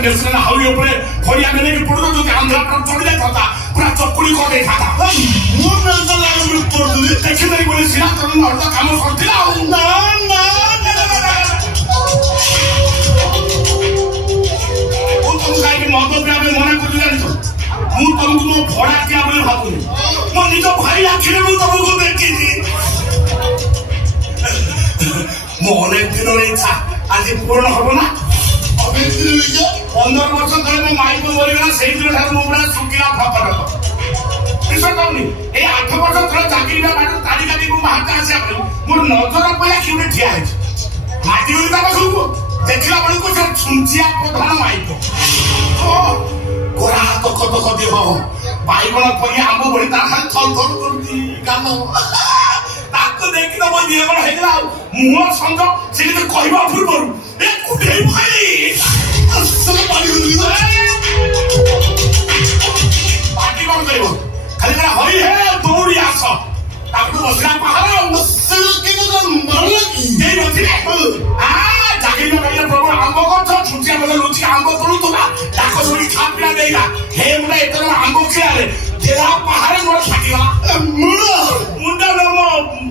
national highway ऊपर फरिया मैंने भी पड़ जो आंध्र पर चढ़ जाता था पूरा चक्कुली को देखा था वो नेशनल हाईवे पर देखि नहीं बोले सिरा करन अर्ध काम करथिला ना ना वो तुम काई मद पे आबे मना कर जानि तो मु तुमको मो भड़ा के आबे भाबुनी मो निज भाई आखिरे मु तुमको देखिছি मो अनेक दिन इच्छा आज पूर्ण हबो ना 15 वर्ष तले मो माई को बोलिगला सेही दिन ठार मो पूरा सुकिला फकर विश्वास करनी ए 8 वर्ष तले चाकरी बा बाटो ताली गाडी को माहता आसे मोर नजर पया किउने ठिया है माटी बोली बाबा को देखला बळी को से सुनचिया प्रधान माई को ओ गोरा तो कत कत हो बाईगण पया आंबो बळी ता खाली थल थल करती गानो ताको देखि तो मो दिए बळ हेगला मुह संग से तो कहबा फुरबरु ए कुठे भाई असले पानी होली पार्टी कौन करिवो खाली करा होई है दौड़ी आस ताको बसला पहाड़ मसल के न मरला की ए नथिले आ जाके न करिया प्रभु आंबो को छुचिया बला लुची आंबो तळु तोला ताको सोडी खापिला देला हे मुडा एतर आंबो खियाले तेरा पहाड़ मोर फाटिला मुंडा न मो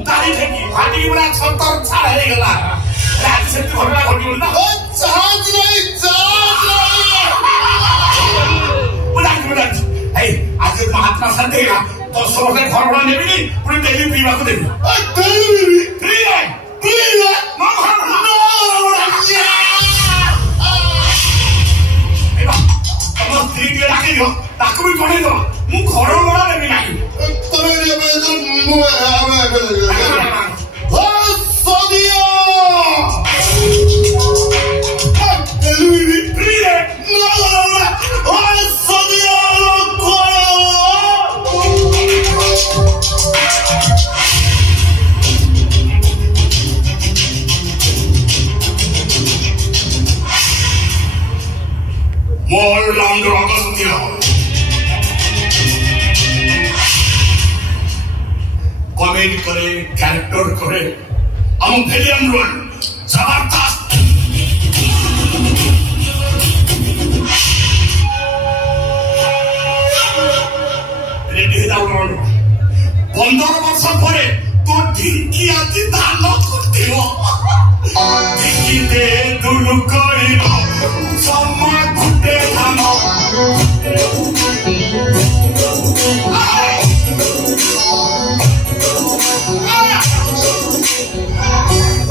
तारी ठेकी फाटी मुडा छतर छाड़ हे गला रात से घटना घटी बोल ना जहाज नहीं आज महात्मा संदेगा तो सबसे घर बड़ा नेबी पूरे डेली पीवा को देबी डेली फ्री है नो तुम स्त्री के राखी दियो ताको भी जणे दो मु घर बड़ा नेबी नाही तमे नेबे मु आबे ओ सोदियो डेली फ्री है नो ओ सोदियो मोर नाम रागा सुनिया कॉमेडी करे कैरेक्टर करे हम विलियन रोल जबरदस्त रेडी डाउन 15 वर्ष परे तो ढिंकी आदि धान करथियो ढिंकी दे दुलु कइलो सम्मा घुटे धान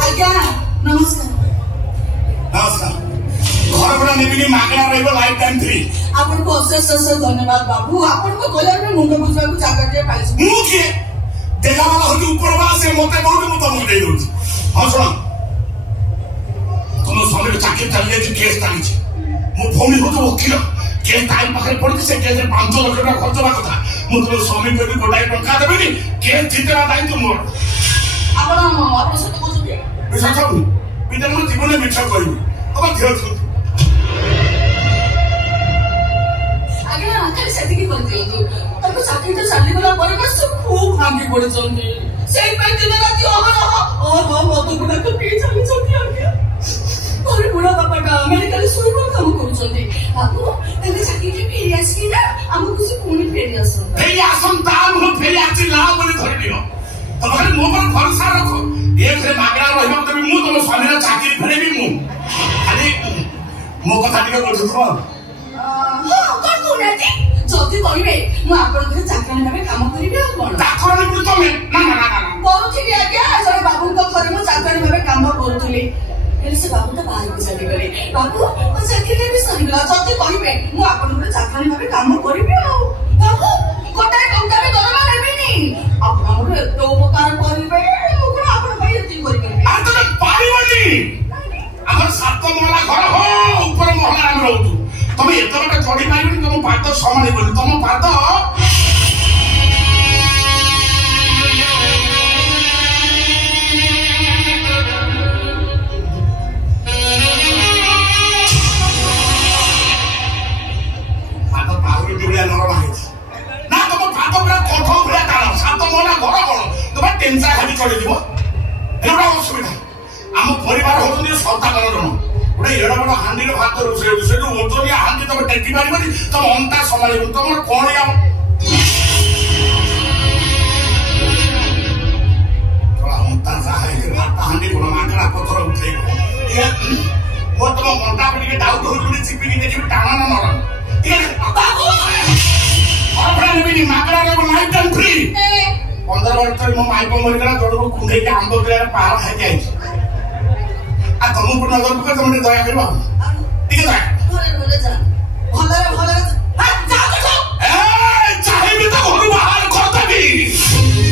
आज्ञा नमस्कार नमस्कार घर बड़ा नेबिनी मागला रहबो लाइफ टाइम फ्री आपन को अशेष धन्यवाद बाबू आपन को गोलार में मुंड बुझवा को चाकटे पाइस मु के देखा वाला होती ऊपर वाला से मोटे बहुत मु तो दे दउछ हां सुन तुम समय चाकरी चलिए जे केस ताली छी मु भौणी हो तो वकील केस टाइम पाखरे पड़ती से केस 5 लाख टका खर्च बा कथा मु तो स्वामी पे गोटाई टका देबेनी केस जितेला दाई तुम मोर आपण आपन से तो कोछु बिसा छौ बिदन मु जीवन में मिछा करिवि अब ध्यान छ आगे खाली सेति की कर दियो ताको चाकरी तो चाली गला पर बस खूब भांगी पड़े चंदी सेई पे दिन राती ओ मत गुडा को पी चली चंदी आ गया और बुढ़ा बापा का मेडिकल सुई को काम करू चंदी बाबू तने चाकरी के फेरी आसी ना हमको कुछ पुणी फेरी आसन ताम हो फेरी आसी ला बोले धरि दियो तमरे मो पर भरोसा रखो एक से मागला रहबा तबे मु तम स्वामी रा चाकरी फेरेबी मु खाली मो कथा टिके बोलछु तो हां कोन कोनाती जल्दी कहिबे मु आपन के चाकरी भाबे काम करिबे आ कोन चाकरी बोल तमे ना ना ना करूथि आज्ञा जरे बाबू को करे मु चाकरी भाबे काम करूथली एसे बाबू तो बाहर को चली गले बाबू ओ चाकरी भी सरी गला जल्दी कहिबे मु आपन के चाकरी भाबे काम करिबे आ बाबू कोटाय टंका में दरमा नेबिनी आपन हमरे तो उपकार करिबे मु कोन आपन भाई एति करिबे आ तो पारिबनी हमर सात मला घर हो हंगाम रहतु तुम एत बटे चढ़ी पारिबनी तुम पाद संभाली तुम पाद नरम ना तुम पाद पूरा कठ भाया टाण सात महला घर कौन तुम टेंसा खाली चढ़ीज एटा असुविधा आम परिवार होती 57 जन गोटे एड़ बड़ हाँडी भात रोषे से ओजनिया हाँडी तुम टेकी पार तुम अंता संभाल तुम कौन अंता जहाँ भात हाँडी कौन मागड़ा पथर उठे मोर तुम अंता पे डाउट हो चिपिकी देखिए टाण नरम मागड़ा नाइट एंड फ्री 15 वर्ष तक मो माइक मरिगला जोड़ कुंडे के आंब पिला पार खाई जाई आ तुम पर नजर पके तुम दया करबा ठीक है भले जा भले जा तो ए चाहे भी तो घर बाहर कर देबी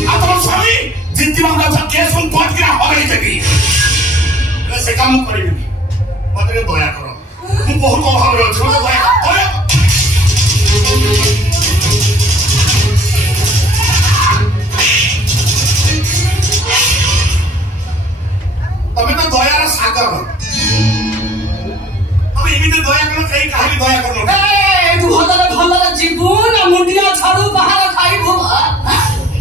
आ तुम स्वामी जिंदगी में का केस में पहुंच गया हो गई देबी मैं से काम करेबी मते दया करो तू बहुत अभाव रे छ दया तमें तो दयार सागर तमें एमिते दया करो कहीं कहानी दया करो ए तू भलरे जीवन आ मुंडिया छाड़ू बाहर खाइबो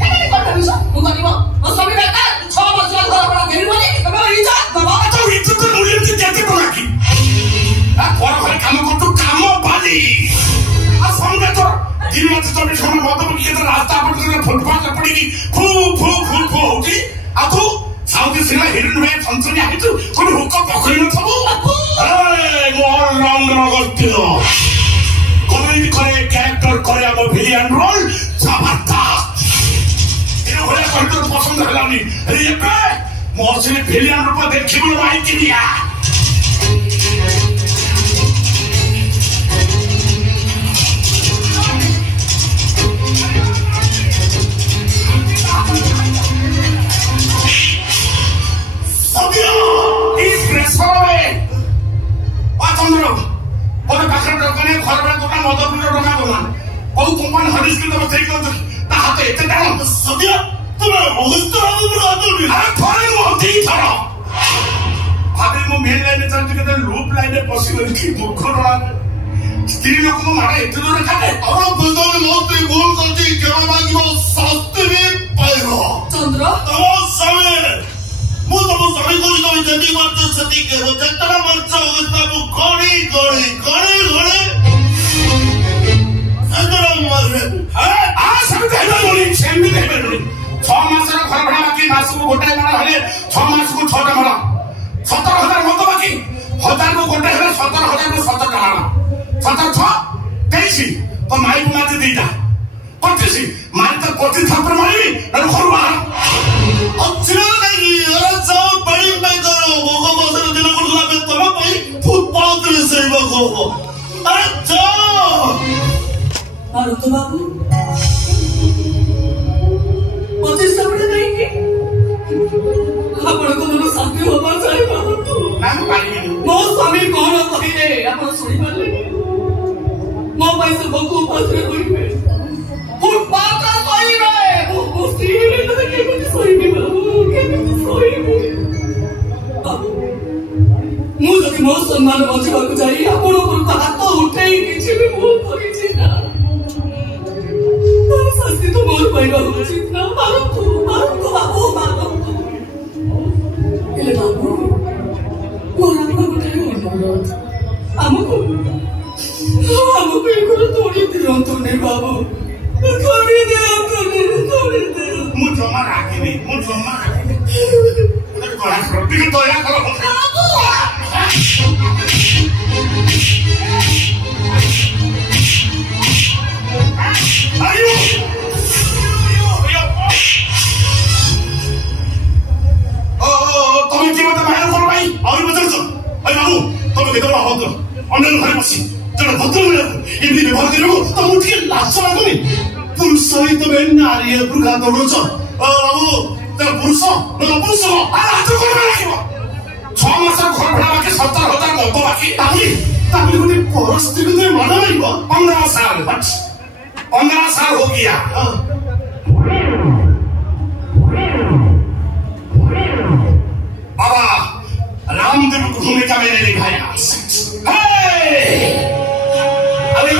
एने करबिस मु करिवो ओ समी बेटा 6 वर्ष घर बड़ा घेरिबनी तमे इज्जत बाबा तो इज्जत को मूल्य से केते बनाकी आ घर घर काम को तो काम बाली आ संगे तो दिन में तो भी सोना मत में के रास्ता पर के फुटपाथ पर पड़ी फू होती आ तू साउथ सिनेमा हिरोइन में फंक्शन आही तो कोन हुक्का पकड़ी न थबो ए मोर राउंड रगतिलो कमेडी करे कैरेक्टर करे अब विलियन रोल जबरदस्त एनो होले करतो पसंद हलानी अरे ये पे मोर से विलियन रूप देखिबो माई कि दिया स्त्री लोक मारा एत दूर खाते चंद्र ମୁଁ ତମ ସ୍ୱାମୀକୁ ଯଦି ଯଦି ମାତ୍ର ସେତିକି ହେବ ଯେତେଟା ମାଛ ତାକୁ ଗଣି ଗଣି ଗଣି ଗଣି ସେତେଟା ମାରେ ସେମିତି ହେଇପାରିବନି ସେମିତି ହେଇପାରିବନି 6 ମାସର ଘର ଭଡ଼ା ବାକି ମାସକୁ ଗୋଟାଏ ମାଳ ହେଲେ 6 ମାସକୁ 6ଟା ମାଳ 17,000 ମତ ବାକି 1000 କୁ ଗୋଟାଏ ହେଲେ 17,000 କୁ 17ଟା ମାଳ 17 6 23 ତ ମାଇକୁ ମାତି ଦିଟା 25 ମାରି ତ 25 ଥାପର ମାରିବି ନହେଲେ ଘରୁ ବାହାର ଅଚ୍ଛା ନାଇଁ ଅରେ ଯାଅ ପାଣି ପାଇ କର ଭୋଗ ବସରେ ଦିନ କରୁଥିଲା ବେ ତମ ପାଇଁ ଫୁଟପାଥରେ ସେବାକୁ ହବ अरे मारुति बाबू मुझे सब नहीं आपको मन शांति होगा चाहिए मो स्वामी कौन कहे आप शुणी पारे मो पैसे बकू पास रे फुटपाथ मो स्त्री मुझे मो सम्मान बचाक जाए आप हाथ उठे किसी भी भूल करी शास्ति तो मोर पाइबा उचित ना बाबू बाबू मोर गोटे अनुरोध आमको तोड़ी दिंतु बाबू तोड़ी दे मु जमा राखिबी मु जमा राखिबी दया करो ताकि कोई परस्त्री को तो माना नहीं बा 15 साल बट 15 साल हो गया बाबा रामदेव को भूमिका मैंने निभाया अरे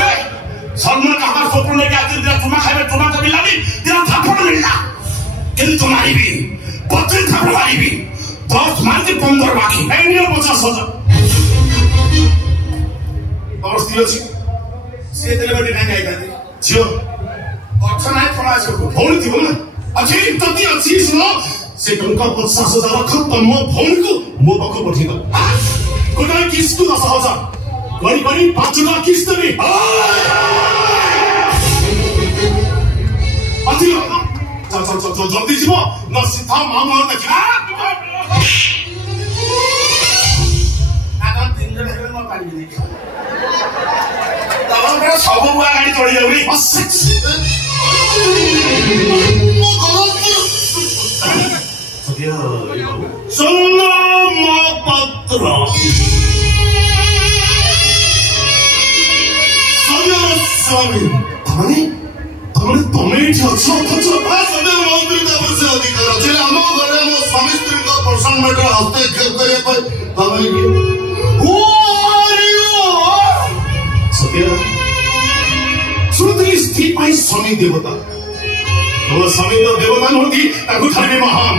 सलमान का हमारे फोटो लेके आते तेरा तुम्हें खाए तुम्हें तो मिला नहीं तेरा थप्पड़ मिला किंतु तुम्हारी भी 32 थप्पड़ वाली भी 10 मारते 15 बाकी नहीं 50,000 और स्थिर अच्छी से तेरे बड़ी नहीं आई जाती जियो अच्छा नहीं थोड़ा ऐसे भौनी थी बोलना अच्छी तभी अच्छी सुनो से टंका 50,000 रखो तो मो भौनी को मो बको पठी दो कोई किस्त को 10,000 बड़ी बड़ी 5 लाख किस्त भी अच्छी चल जल्दी जीवो ना सीधा मामला देखा ना 3 जन हेले न पारी नहीं तब सब बुआ गाड़ी तोड़ी जाऊरी मो गलत सुनो मो पत्र स्वामी तमें अच्छे सदैव मंत्री से अधिकार अच्छे आम घर मो स्वामी स्त्री पर्सनल मैटर हस्तक्षेप करने शुणुली स्त्री स्वामी देवता तुम स्वामी तो देवता नुहति ठाने महान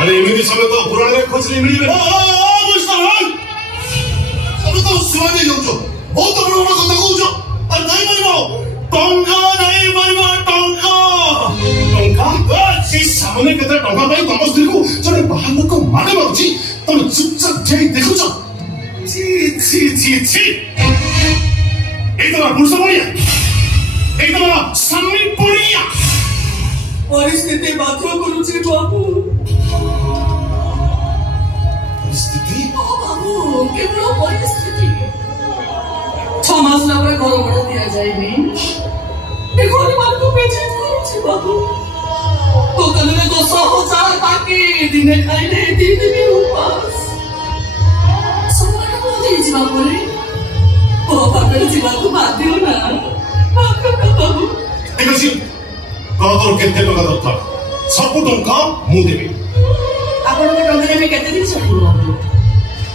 अरे एमती समय तो पुराण में खोजने मिले तो स्वामी जाऊच बहुत बड़ बड़ कथा कौच और नहीं मानव टंका नहीं मानव टंका से सामने केते टंका पाई तम स्त्री को जने बाहर लोक माने मारुची तुम चुपचाप जाई देखुछ छी छी छी छी एकदम पुरुष बढ़िया एकदम सम्मी बढ़िया परिस्थिति बाध्य करुची बाबू परिस्थिति बाबू केवल परिस्थिति 6 मास घर भड़ा दिया जाएगी गरीब को बेचे बाबू दुकान में 200,000 बाकी दिने खाइले 3 दिन उपास बाबू ओ पाखरे जीवाको बाध्य ना बाबू केते टका दरकार सब टंका मु देबी आपण के टंका देबे केते दिन छडू बाबू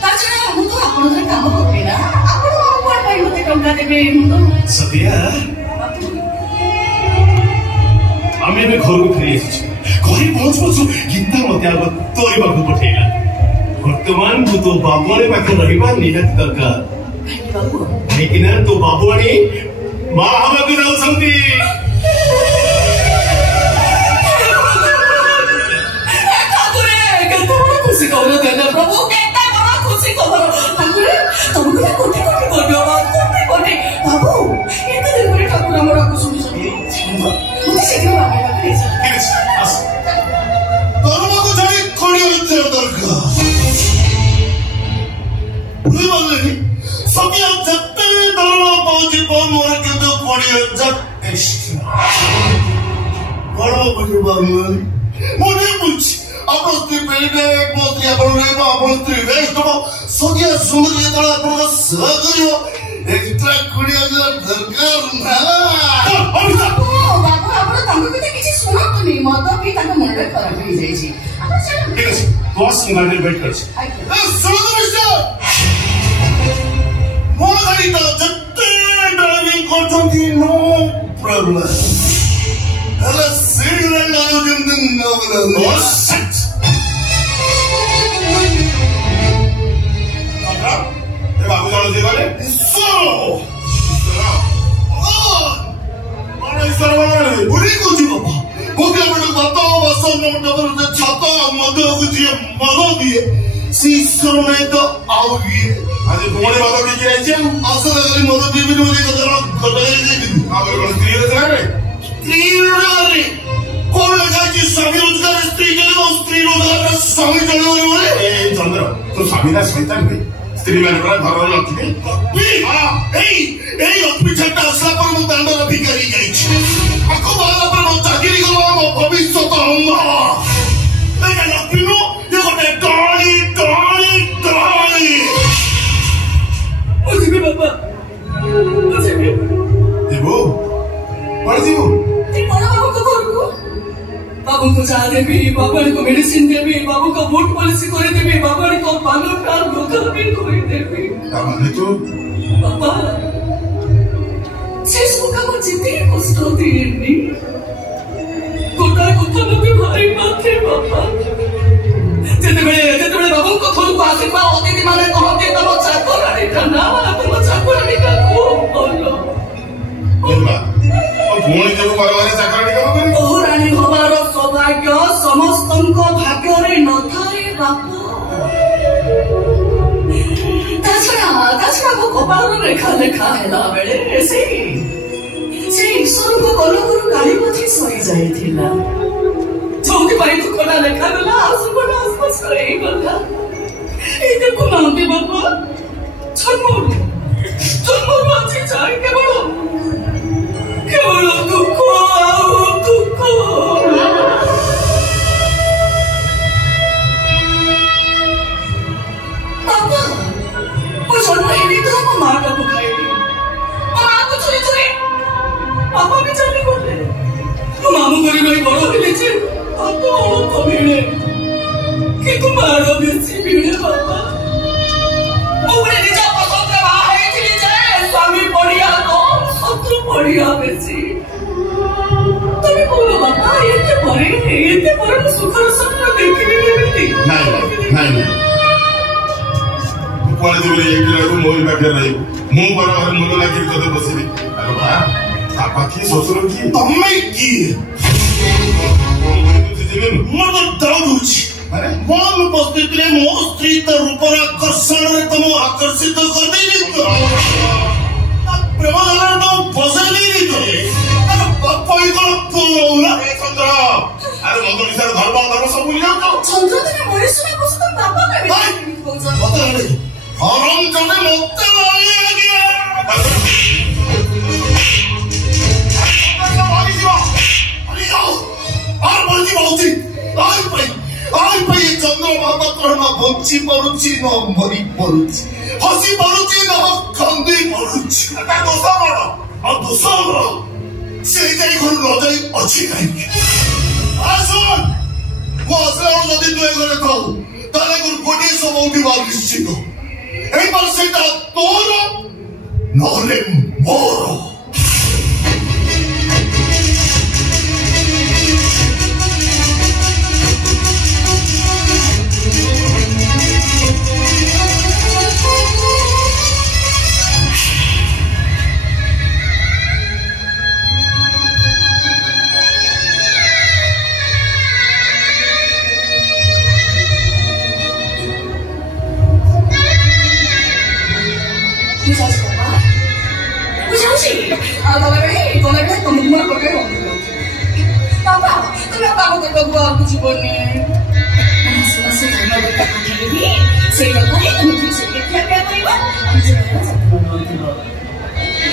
ताछडा मु तो आपण के काम करबे ना आपण कोन पाई मते टंका देबे मु तो सतिया आमे में घर को फेरी छी घरे पहुंच गीता मते आब तोरी बाबू पठेला वर्तमान तू तो बाबूने पाखे रहिबा निहत दरकार बाबू लेकिन तो बाबूनी मां हमके जाऊ संती खुशी खबर देना प्रभु केते बड़ा खुशी खबर ठाकुर तुमको कोटी कोटी धन्यवाद कोटी बाबू एते दिन पर ठाकुर हमरा को सुनि सुनि मुझे शीघ्र आगे ठीक है बस तोरमा को जानी कोड़ी उत्तर दरकार बुझी बोलनी सबिया जत्ते दरमा पहुंची पो मोर के तो कोड़ी जत एक्स्ट्रा बड़ा बड़ी बाबू मोने पूछ आपण स्त्री पेटे पोत्री आपण रेबा आपण स्त्री वेस्ट हो सगिया सुंदर ये तळा आपण सहकरियो एक्स्ट्रा 20,000 दरकार ना बाबू आपण तांको किते किछि सुनतुनी मत भी तांको मन रे खराब हो जाई छी आपण चलो ठीक अछि बॉस गाड़ी वेट कर छी सुनो मिस्टर मोर गाड़ी तो जत्ते ड्राइविंग करथि नो प्रॉब्लम हला सिग्नल लायो दिन नो बोला सेट बाबू जानो दे वाले सरो बुरी को जी बाबा कोके बड़ बाबा वसन न डबर से छाता मद जी मद दिए सीसर में तो आओ ये आज तुम्हारे बाबा दी जाए छे असल गली मद दी भी मुझे कदर खटाई दे आवर कोन स्त्री रे स्त्री कोन लगा जी स्वामी रोजगार स्त्री के स्त्री रोजगार स्वामी चलो रे ए चंद्र तो स्वामी ना शैतान भी स्त्री मैंने बड़ा घर रखी हां ए लक्ष्मी छटा असला पर मु दांडर भिखारी जाई छी आको बाला पर मु चाकरी गलो मो भविष्य तो हम ए लक्ष्मी नो ये गोटे डाली मुझे चा देवी बाबा को मेडिसिन देवी बाबू को बूट पॉलिसी कर देवी बाबा को पालो का धोखा भी कर देवी माने तो बाबा शेष को काम जितने कष्ट दिएनी गोटा गोटा मते भारी माथे बाबा जेतेबेले बाबू को थोड़ी आशीर्वाद अतिथि माने कहते तम चाकरानी का ना तम चाकरानी का खूब बोलो बोलबा पुणी जब परवारे चाकरानी का करी ओ रानी हमार सौभाग्य समस्तंको भाग्य रे न थाए बापा ताछड़ा को कपाल रेखा लेखा हैला बेले से ईश्वर को कलकुरु काली पथी सरी जाइथिला जोंति पाई तो कोना लेखा गला आसु कोना आसपास रे गला ए देखो नांदी बाबा जन्म बाजी जाए केवल दुख दुख बाबा वो जन्म एली तो हम मार का बुखाई और आपको चुरी चुरी पापा भी चली बोले तो मामू करी गई बड़ो हिले छे तो तो मिले कि तुम्हारा बेसी मिले बाबा मुगरे निजा पसंद रे बाहे चली जाए स्वामी पड़िया तो शत्रु पड़िया बेसी তুমি বলো বাবা এতে পরে সুখর স্বপ্ন দেখিবি কেমিতি নাই কোয়ালে দিবলে এই রইব মোই পাখে রইব মু বড় ঘরে মুন্ড লাগি তোতে বসিবি আরে বা আপা কি শ্বশুর কি ତମେ କିଏ ମୋର ତ ଡାଉଟ୍ ହଉଛି আরে ମୋ ଉପସ୍ଥିତିରେ ମୋ ସ୍ତ୍ରୀ ତା ରୂପର ଆକର୍ଷଣରେ ତମକୁ ଆକର୍ଷିତ କରିଦେଇନି ତ ପ୍ରେମ ଜାଲରେ ତମକୁ ବସେଇ ଦେଇନି ତ ବାପା କଣ ପୁରା চন্দ্র আরে মঙ্গল বিচার ধর্ম সব ভুলি যাও তো চন্দ্রদিনে মরিসুমে বসে তো বাবা কাবে মতে আনে হরম জনে মতে লাগিয়া আর বলছি বলছি আই পাই চন্দ্রমাতা না বঞ্চি পড়ুছি না মরি পড়ুছি হসি পড়ুছি না কান্দি পড়ুছি তা দোষ বড় আর দোষ সেই যাই ঘর নজাই অছি কাহিঁকি আসুন ମୁଁ ଆସିଲା ବେଳୁ ଯଦି ତୁ ଏ ଘରେ ଥାଉ ତାହେଲେ ଗୋଟିଏ ସମୟ ଉଠିବା ନିଶ୍ଚିତ ଏଇবার ସେଇଟା ତୋର ନହେଲେ ମୋର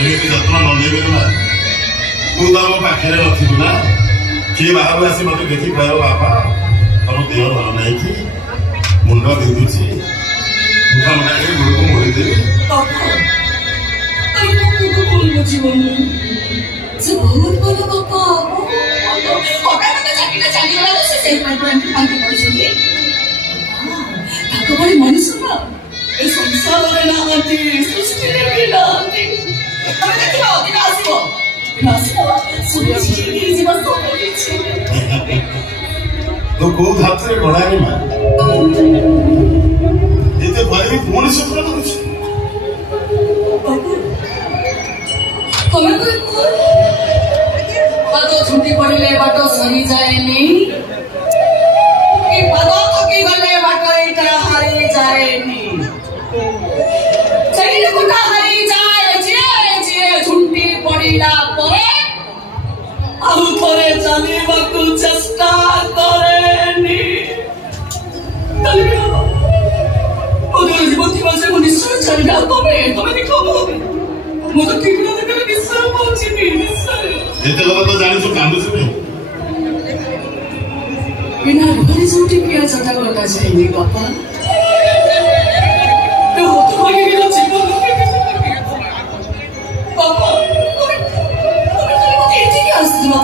ଏମିତି ଯତ୍ନ ନ ନେଇଗଲେ ନା ତୁ ତ ଆମ ପାଖରେ ରଖିବୁ ନା କିଏ ବାହାରୁ ଆସି ମତେ ଦେଖି କହିବ ବାପା ତମ ଦେହ ଭଲ ନାହିଁ କି ମୁଣ୍ଡ ବିନ୍ଧୁଛି ମୁଠା କରି ଗୋଡ଼କୁ ମୋଡ଼ିଦେବି ସେ ବହୁତ ଭଲ ବାପା ହଠାତ୍ ଚାକିରିଟା ଚାଲିଗଲା ତ ସେ ସେଇଥିପାଇଁ ଫାଙ୍କି ପଡ଼ିଛନ୍ତି ତାଙ୍କ ଭଳି ମଣିଷ ନା ଏ ସଂସାରରେ ନାହାନ୍ତି ସୃଷ୍ଟିରେ ବି ନାହାନ୍ତି ତମେ ଦେଖିବ ଦିନ ଆସିବ ଯିବ ସବୁ କିଛି ତୁ କୋଉ ଧାତୁରେ ଗଢ଼ାରେ ମା ଏତେ କହିବି ପୁଣି ସ୍ୱପ୍ନ କରୁଛି ପାଦ ଛୁଟି ପଡ଼ିଲେ ବାଟ ସରି ଯାଏନି କି ପାଦ ଥକି ଗଲେ ବାଟ ଏଇଟା ହାରି ଯାଏନି ସେଇ ଲୋକଟା ହାରି ଯାଏ ଯିଏ ଛୁଟି ପଡ଼ିଲା ପରେ ଆଉ ଥରେ ଚାଲିବାକୁ ଚେଷ୍ଟା କରେନି ଜୀବନ ଥିବା ସେ ମୁଁ ନିଶ୍ଚୟ ଚାଲିବି ଆଉ ତମେ ଦେଖିବ ମୁଁ ତ ଠିକ ଜାଗାରେ ନିଶ୍ଚୟ ପହଞ୍ଚିବି ନିଶ୍ଚୟ ଏତେ କଥା ତ ଜାଣିଛୁ କାନ୍ଦୁଛୁ ବିନା ଘରେ ଯୋଉଠି ପିଆ ଚଟା କଟା ଯାଇନି ବାପା ବାପା ତମେ ଏଠିକି ଆସିଥିଲ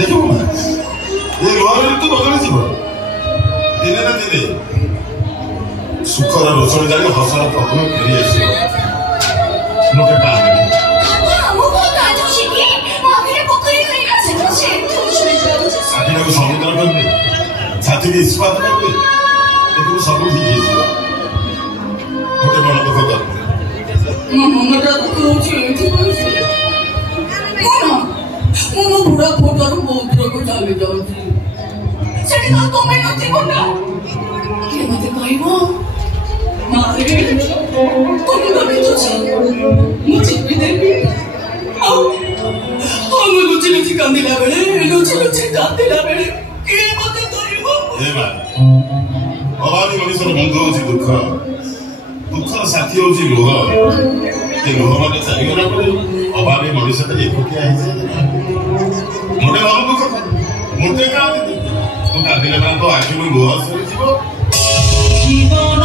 देखो ना ये लोहार तो बदल जीव दिने ना दिने सुखर रोषण जाने हसर प्रथम फेरी आस लोके काम आखिर को समुद्र करबे छाती के इस्पात करबे देखो सब ठीक है मोटे बड़ दुख कर ममता तो चेंज ମୁଁ ବୁଢା ଫୋଟୋରୁ ମନ୍ଦିରକୁ ଚାଲି ଯାଉଛି ସେଠି ତ ତମେ ନଥିବ ନା କିଏ ମତେ କହିବ ମାରେ ତମେ ତ ବିତୁଛ ମୁଁ ଯିବି ଦେବି ଆଉ ଆମେ ଲୁଚି ଲୁଚି କାନ୍ଦିଲା ବେଳେ କିଏ ମତେ କହିବ ଅଭାବୀ ମଣିଷର ବନ୍ଧୁ ହଉଛି ଦୁଃଖ ଦୁଃଖର ସାଥୀ ହଉଛି ଲୁହ ଏ ଲୁହ ମାନେ ଚାଲିଗଲା ପରେ ଅଭାବୀ ମଣିଷଟା ଏକୁଟିଆ ହେଇଯାଏ ମୋଟେ ମନ ଦୁଃଖ ମୋଟେ କାନ୍ଦି ତୁ କାନ୍ଦିଲେ ମାନେ ତ ଆଖିରୁ ଲୁହ ସରିଯିବ ଜୀବନ